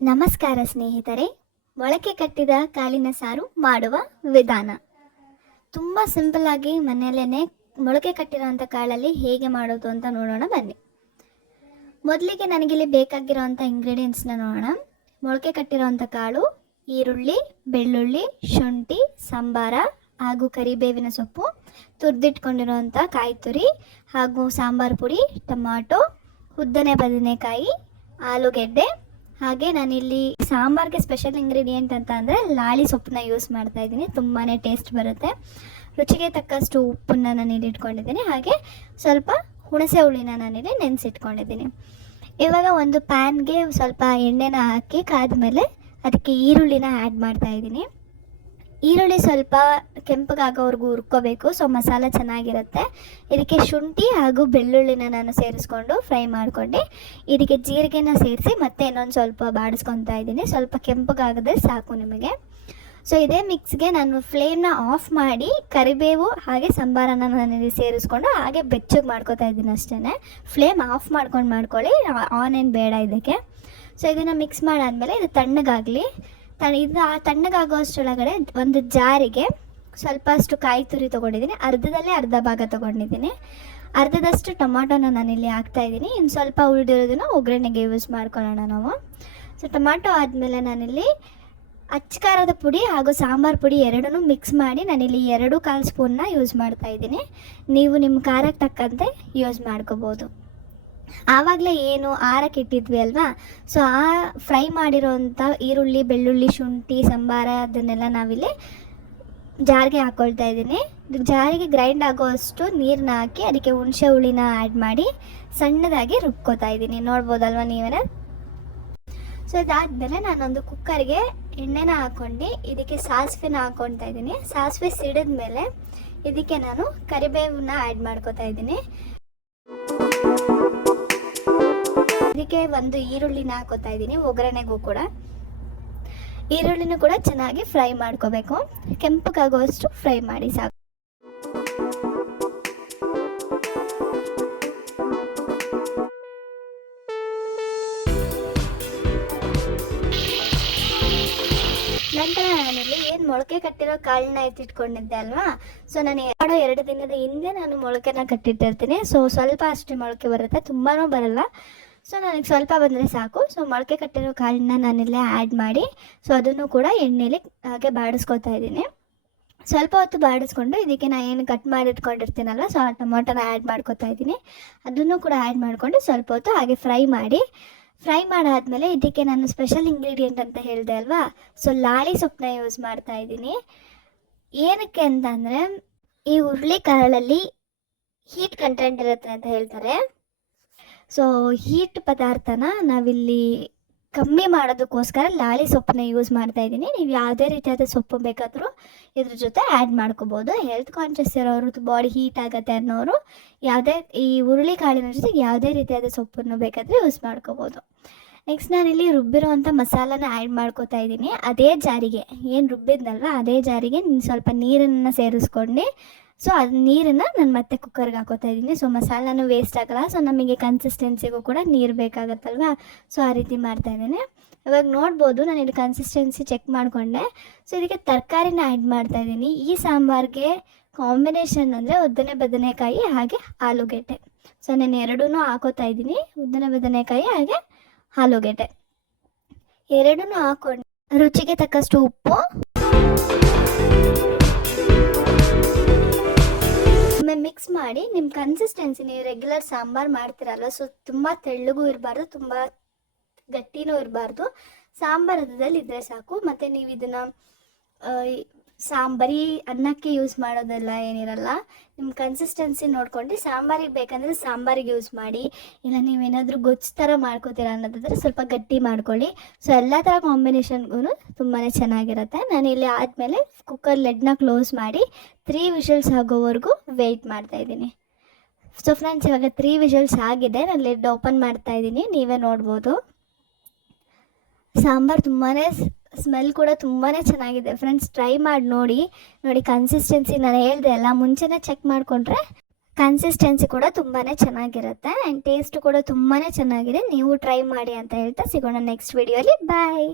ನಮಸ್ಕಾರ ಸ್ನೇಹಿತರೆ. ಮೊಳಕೆ ಕಟ್ಟಿದ ಕಾಳಿನ ಸಾರು ಮಾಡುವ ವಿಧಾನ. ತುಂಬ ಆಗಿ ಮನೆಯಲ್ಲೇ ಮೊಳಕೆ ಕಟ್ಟಿರೋವಂಥ ಕಾಳಲ್ಲಿ ಹೇಗೆ ಮಾಡೋದು ಅಂತ ನೋಡೋಣ ಬನ್ನಿ. ಮೊದಲಿಗೆ ನನಗಿಲ್ಲಿ ಬೇಕಾಗಿರುವಂಥ ಇಂಗ್ರೀಡಿಯೆಂಟ್ಸ್ನ ನೋಡೋಣ. ಮೊಳಕೆ ಕಟ್ಟಿರೋವಂಥ ಕಾಳು, ಈರುಳ್ಳಿ, ಬೆಳ್ಳುಳ್ಳಿ, ಶುಂಠಿ, ಸಾಂಬಾರ ಹಾಗೂ ಕರಿಬೇವಿನ ಸೊಪ್ಪು ತುರ್ದಿಟ್ಕೊಂಡಿರುವಂಥ ಕಾಯಿ ತುರಿ ಹಾಗೂ ಸಾಂಬಾರು ಪುಡಿ, ಟೊಮಾಟೊ, ಉದ್ದನೆ ಬದನೆಕಾಯಿ, ಆಲೂಗೆಡ್ಡೆ ಹಾಗೆ ನಾನಿಲ್ಲಿ ಸಾಂಬಾರ್ಗೆ ಸ್ಪೆಷಲ್ ಇಂಗ್ರೀಡಿಯೆಂಟ್ ಅಂತ ಅಂದರೆ ಲಾಳಿ ಸೊಪ್ಪನ್ನ ಯೂಸ್ ಮಾಡ್ತಾ ಇದ್ದೀನಿ. ತುಂಬಾ ಟೇಸ್ಟ್ ಬರುತ್ತೆ. ರುಚಿಗೆ ತಕ್ಕಷ್ಟು ಉಪ್ಪನ್ನ ನಾನು ಇಟ್ಕೊಂಡಿದ್ದೀನಿ. ಹಾಗೆ ಸ್ವಲ್ಪ ಹುಣಸೆ ಹುಳಿನ ನಾನಿಲ್ಲಿ ನೆನೆಸಿಟ್ಕೊಂಡಿದ್ದೀನಿ. ಇವಾಗ ಒಂದು ಪ್ಯಾನ್ಗೆ ಸ್ವಲ್ಪ ಎಣ್ಣೆನ ಹಾಕಿ ಕಾದ ಮೇಲೆ ಅದಕ್ಕೆ ಈರುಳ್ಳಿನ ಆ್ಯಡ್ ಮಾಡ್ತಾ ಇದ್ದೀನಿ. ಈರುಳ್ಳಿ ಸ್ವಲ್ಪ ಕೆಂಪಗಾಗೋವರೆಗೂ ಹುರ್ಕೋಬೇಕು. ಸೊ ಮಸಾಲ ಚೆನ್ನಾಗಿರುತ್ತೆ. ಇದಕ್ಕೆ ಶುಂಠಿ ಹಾಗೂ ಬೆಳ್ಳುಳ್ಳಿನ ನಾನು ಸೇರಿಸ್ಕೊಂಡು ಫ್ರೈ ಮಾಡ್ಕೊಂಡು. ಇದಕ್ಕೆ ಜೀರಿಗೆನ ಸೇರಿಸಿ ಮತ್ತೆ ಇನ್ನೊಂದು ಸ್ವಲ್ಪ ಬಾಡಿಸ್ಕೊತಾ ಇದ್ದೀನಿ. ಸ್ವಲ್ಪ ಕೆಂಪಗಾಗದೆ ಸಾಕು ನಿಮಗೆ. ಸೊ ಇದೇ ಮಿಕ್ಸ್ಗೆ ನಾನು ಫ್ಲೇಮ್ನ ಆಫ್ ಮಾಡಿ ಕರಿಬೇವು ಹಾಗೆ ಸಂಬಾರನ ನಾನು ಇಲ್ಲಿ ಸೇರಿಸ್ಕೊಂಡು ಹಾಗೆ ಬೆಚ್ಚಗೆ ಮಾಡ್ಕೊತಾ ಇದ್ದೀನಿ ಅಷ್ಟೇ ಫ್ಲೇಮ್ ಆಫ್ ಮಾಡ್ಕೊಂಡು ಮಾಡ್ಕೊಳ್ಳಿ. ಆನ್ ಏನು ಬೇಡ ಇದಕ್ಕೆ. ಸೊ ಇದನ್ನು ಮಿಕ್ಸ್ ಮಾಡಾದ್ಮೇಲೆ ಇದು ತಣ್ಣಗಾಗಲಿ. ಇದು ಆ ತಣ್ಣಗಾಗೋಷ್ಟರೊಳಗಡೆ ಒಂದು ಜಾರಿಗೆ ಸ್ವಲ್ಪ ಅಷ್ಟು ಕಾಯಿ ತುರಿ ತೊಗೊಂಡಿದ್ದೀನಿ. ಅರ್ಧದಲ್ಲೇ ಅರ್ಧ ಭಾಗ ತೊಗೊಂಡಿದ್ದೀನಿ. ಅರ್ಧದಷ್ಟು ಟೊಮಾಟೊನ ನಾನಿಲ್ಲಿ ಹಾಕ್ತಾ ಇದ್ದೀನಿ. ಇನ್ನು ಸ್ವಲ್ಪ ಉಳಿದಿರೋದನ್ನು ಒಗ್ಗರಣೆಗೆ ಯೂಸ್ ಮಾಡ್ಕೊಳ್ಳೋಣ ನಾವು. ಸೊ ಟೊಮಾಟೊ ಆದಮೇಲೆ ನಾನಿಲ್ಲಿ ಅಚ್ಚಕಾರದ ಪುಡಿ ಹಾಗೂ ಸಾಂಬಾರು ಪುಡಿ ಎರಡನ್ನೂ ಮಿಕ್ಸ್ ಮಾಡಿ ನಾನಿಲ್ಲಿ ಎರಡು ಕಾಲು ಸ್ಪೂನ್ನ ಯೂಸ್ ಮಾಡ್ತಾ ಇದ್ದೀನಿ. ನೀವು ನಿಮ್ಮ ಖಾರಕ್ಕೆ ತಕ್ಕಂತೆ ಯೂಸ್ ಮಾಡ್ಕೋಬೋದು. ಆವಾಗಲೇ ಏನು ಆರಕ್ಕೆ ಇಟ್ಟಿದ್ವಿ ಅಲ್ವಾ? ಸೊ ಆ ಫ್ರೈ ಮಾಡಿರೋವಂಥ ಈರುಳ್ಳಿ, ಬೆಳ್ಳುಳ್ಳಿ, ಶುಂಠಿ, ಸಂಬಾರ ಅದನ್ನೆಲ್ಲ ನಾವಿಲ್ಲಿ ಜಾರಿಗೆ ಹಾಕ್ಕೊಳ್ತಾ ಇದ್ದೀನಿ. ಜಾರಿಗೆ ಗ್ರೈಂಡ್ ಆಗೋವಷ್ಟು ನೀರನ್ನ ಹಾಕಿ ಅದಕ್ಕೆ ಹುಣಸೆ ಹುಳಿನ ಆ್ಯಡ್ ಮಾಡಿ ಸಣ್ಣದಾಗಿ ರುಬ್ಕೋತಾ ಇದ್ದೀನಿ. ನೋಡ್ಬೋದಲ್ವ ನೀವೇನ? ಸೊ ಇದಾದಮೇಲೆ ನಾನೊಂದು ಕುಕ್ಕರ್ಗೆ ಎಣ್ಣೆನ ಹಾಕ್ಕೊಂಡು ಇದಕ್ಕೆ ಸಾಸಿವೆನ ಹಾಕ್ಕೊಳ್ತಾ ಇದ್ದೀನಿ. ಸಾಸಿವೆ ಸಿಡಿದ ಮೇಲೆ ಇದಕ್ಕೆ ನಾನು ಕರಿಬೇವನ್ನ ಆ್ಯಡ್ ಮಾಡ್ಕೋತಾ ಇದ್ದೀನಿ. ಇದಕ್ಕೆ ಒಂದು ಈರುಳ್ಳಿನ ಹಾಕೋತಾ ಇದ್ದೀನಿ, ಒಗ್ಗರಣೆಗೂ ಕೂಡ. ಈರುಳ್ಳಿನೂ ಕೂಡ ಚೆನ್ನಾಗಿ ಫ್ರೈ ಮಾಡ್ಕೋಬೇಕು. ಕೆಂಪಗಾಗುವಷ್ಟು ಫ್ರೈ ಮಾಡಿ ಸಾಕು. ನಂತರ ನಾನಿಲ್ಲಿ ಏನು ಮೊಳಕೆ ಕಟ್ಟಿರೋ ಕಾಳನ್ನ ಎತ್ತಿಟ್ಕೊಂಡಿದ್ದೆ ಅಲ್ವಾ? ಸೊ ನಾನು ಮಾಡೋ ಎರಡು ದಿನದ ಹಿಂದೆ ನಾನು ಮೊಳಕೆನ ಕಟ್ಟಿಟ್ಟಿರ್ತೀನಿ. ಸೊ ಸ್ವಲ್ಪ ಅಷ್ಟೇ ಮೊಳಕೆ ಬರುತ್ತೆ. ತುಂಬಾನೂ ಬರಲ್ಲ. ಸೊ ನನಗೆ ಸ್ವಲ್ಪ ಬಂದರೆ ಸಾಕು. ಸೊ ಮೊಳಕೆ ಕಟ್ಟಿರೋ ಕಾಳನ್ನ ನಾನಿಲ್ಲೇ ಆ್ಯಡ್ ಮಾಡಿ ಸೊ ಅದನ್ನು ಕೂಡ ಎಣ್ಣೆಲಿ ಹಾಗೆ ಬಾಡಿಸ್ಕೊತಾ ಇದ್ದೀನಿ. ಸ್ವಲ್ಪ ಹೊತ್ತು ಬಾಡಿಸ್ಕೊಂಡು ಇದಕ್ಕೆ ನಾನು ಏನು ಕಟ್ ಮಾಡಿ ಇಟ್ಕೊಂಡಿರ್ತೀನಲ್ಲ ಸೊ ಆ ಟೊಮೊಟೊನ ಆ್ಯಡ್ ಮಾಡ್ಕೊತಾ ಇದ್ದೀನಿ. ಅದನ್ನು ಕೂಡ ಆ್ಯಡ್ ಮಾಡಿಕೊಂಡು ಸ್ವಲ್ಪ ಹೊತ್ತು ಹಾಗೆ ಫ್ರೈ ಮಾಡಿ ಫ್ರೈ ಮಾಡಾದಮೇಲೆ ಇದಕ್ಕೆ ನಾನು ಸ್ಪೆಷಲ್ ಇಂಗ್ರೀಡಿಯೆಂಟ್ ಅಂತ ಹೇಳಿದೆ ಅಲ್ವಾ? ಸೊ ಲಾಳಿ ಸೊಪ್ಪನ್ನ ಯೂಸ್ ಮಾಡ್ತಾ ಇದ್ದೀನಿ. ಏನಕ್ಕೆ ಅಂತ ಅಂದರೆ, ಈ ಹುರುಳಿ ಕಾಳಲ್ಲಿ ಹೀಟ್ ಕಂಟೆಂಟ್ ಇರುತ್ತೆ ಅಂತ ಹೇಳ್ತಾರೆ. ಸೊ ಹೀಟ್ ಪದಾರ್ಥನ ನಾವಿಲ್ಲಿ ಕಮ್ಮಿ ಮಾಡೋದಕ್ಕೋಸ್ಕರ ಲಾಳಿ ಸೊಪ್ಪನ್ನ ಯೂಸ್ ಮಾಡ್ತಾ ಇದ್ದೀನಿ. ನೀವು ಯಾವುದೇ ರೀತಿಯಾದ ಸೊಪ್ಪು ಬೇಕಾದರೂ ಇದ್ರ ಜೊತೆ ಆ್ಯಡ್ ಮಾಡ್ಕೋಬೋದು. ಹೆಲ್ತ್ ಕಾನ್ಷಿಯಸ್ ಇರೋರು ಬಾಡಿ ಹೀಟ್ ಆಗುತ್ತೆ ಅನ್ನೋರು ಯಾವುದೇ, ಈ ಹುರುಳಿ ಕಾಳಿನ ಜೊತೆಗೆ ಯಾವುದೇ ರೀತಿಯಾದ ಸೊಪ್ಪನ್ನು ಬೇಕಾದರೆ ಯೂಸ್ ಮಾಡ್ಕೋಬೋದು. ನೆಕ್ಸ್ಟ್ ನಾನಿಲ್ಲಿ ರುಬ್ಬಿರೋವಂಥ ಮಸಾಲಾನ ಆ್ಯಡ್ ಮಾಡ್ಕೋತಾ ಇದ್ದೀನಿ. ಅದೇ ಜಾರಿಗೆ, ಏನು ರುಬ್ಬಿದ್ನಲ್ವ, ಅದೇ ಜಾರಿಗೆ ಸ್ವಲ್ಪ ನೀರನ್ನು ಸೇರಿಸ್ಕೊಂಡು. ಸೊ ಅದು ನೀರನ್ನು ನಾನು ಮತ್ತೆ ಕುಕ್ಕರ್ಗೆ ಹಾಕೋತಾ ಇದ್ದೀನಿ. ಸೊ ಮಸಾಲಾನು ವೇಸ್ಟ್ ಆಗಲ್ಲ. ಸೊ ನಮಗೆ ಕನ್ಸಿಸ್ಟೆನ್ಸಿಗೂ ಕೂಡ ನೀರು ಬೇಕಾಗತ್ತಲ್ವಾ? ಸೊ ಆ ರೀತಿ ಮಾಡ್ತಾ ಇದ್ದೀನಿ. ಇವಾಗ ನೋಡ್ಬೋದು, ನಾನು ಇಲ್ಲಿ ಕನ್ಸಿಸ್ಟೆನ್ಸಿ ಚೆಕ್ ಮಾಡಿಕೊಂಡೆ. ಸೊ ಇದಕ್ಕೆ ತರಕಾರಿನ ಆ್ಯಡ್ ಮಾಡ್ತಾ ಇದ್ದೀನಿ. ಈ ಸಾಂಬಾರಿಗೆ ಕಾಂಬಿನೇಷನ್ ಅಂದರೆ ಉದ್ದನೆ ಬದನೆಕಾಯಿ ಹಾಗೆ ಆಲೂಗೆಡ್ಡೆ. ಸೊ ನಾನು ಎರಡೂ ಹಾಕೋತಾ ಇದ್ದೀನಿ. ಉದ್ದನೆ ಬದನೆಕಾಯಿ ಹಾಗೆ ಆಲೂಗೆಡ್ಡೆ. ಎರಡೂ ಹಾಕೊಂಡು ರುಚಿಗೆ ತಕ್ಕಷ್ಟು ಉಪ್ಪು. ಮಾಡಿ ನಿಮ್ಮ ಕನ್ಸಿಸ್ಟೆನ್ಸಿ ನೀವು ರೆಗ್ಯುಲರ್ ಸಾಂಬಾರು ಮಾಡ್ತೀರಲ್ವ? ಸೊ ತುಂಬ ತೆಳ್ಳಗೂ ಇರಬಾರ್ದು, ತುಂಬ ಗಟ್ಟಿನೂ ಇರಬಾರ್ದು. ಸಾಂಬಾರು ಹದದಲ್ಲಿ ಇದ್ದರೆ ಸಾಕು. ಮತ್ತು ನೀವು ಇದನ್ನು ಸಾಂಬಾರಿ ಅನ್ನಕ್ಕೆ ಯೂಸ್ ಮಾಡೋದೆಲ್ಲ ಏನಿರಲ್ಲ ನಿಮ್ಮ ಕನ್ಸಿಸ್ಟೆನ್ಸಿ ನೋಡ್ಕೊಂಡು ಸಾಂಬಾರಿಗೆ ಬೇಕಂದ್ರೆ ಸಾಂಬಾರಿಗೆ ಯೂಸ್ ಮಾಡಿ, ಇಲ್ಲ ನೀವೇನಾದರೂ ಗೊಜ್ಜು ಥರ ಮಾಡ್ಕೋತೀರ ಅನ್ನೋದಾದ್ರೆ ಸ್ವಲ್ಪ ಗಟ್ಟಿ ಮಾಡ್ಕೊಳ್ಳಿ. ಸೊ ಎಲ್ಲ ಥರ ಕಾಂಬಿನೇಷನ್ಗೂ ತುಂಬಾ ಚೆನ್ನಾಗಿರುತ್ತೆ. ನಾನು ಇಲ್ಲಿ ಆದಮೇಲೆ ಕುಕ್ಕರ್ ಲೆಡ್ನ ಕ್ಲೋಸ್ ಮಾಡಿ ತ್ರೀ ವಿಷಲ್ಸ್ ಆಗೋವರೆಗೂ ವೆಯ್ಟ್ ಮಾಡ್ತಾ ಇದ್ದೀನಿ. ಸೊ ಫ್ರೆಂಡ್ಸ್ ಇವಾಗ ತ್ರೀ ವಿಷಲ್ಸ್ ಆಗಿದೆ. ನಾನು ಲೆಡ್ ಓಪನ್ ಮಾಡ್ತಾ ಇದ್ದೀನಿ. ನೀವೇ ನೋಡ್ಬೋದು. ಸಾಂಬಾರು ತುಂಬಾ ಸ್ಮೆಲ್ ಕೂಡ ತುಂಬಾ ಚೆನ್ನಾಗಿದೆ. ಫ್ರೆಂಡ್ಸ್ ಟ್ರೈ ಮಾಡಿ ನೋಡಿ. ನೋಡಿ ಕನ್ಸಿಸ್ಟೆನ್ಸಿ ನಾನು ಹೇಳಿದೆ ಅಲ್ಲ, ಮುಂಚೆನೇ ಚೆಕ್ ಮಾಡಿಕೊಂಡ್ರೆ ಕನ್ಸಿಸ್ಟೆನ್ಸಿ ಕೂಡ ತುಂಬಾ ಚೆನ್ನಾಗಿರುತ್ತೆ ಆ್ಯಂಡ್ ಟೇಸ್ಟ್ ಕೂಡ ತುಂಬಾ ಚೆನ್ನಾಗಿದೆ. ನೀವು ಟ್ರೈ ಮಾಡಿ ಅಂತ ಹೇಳ್ತಾ ಸಿಗೋಣ ನೆಕ್ಸ್ಟ್ ವಿಡಿಯೋಲಿ ಬಾಯ್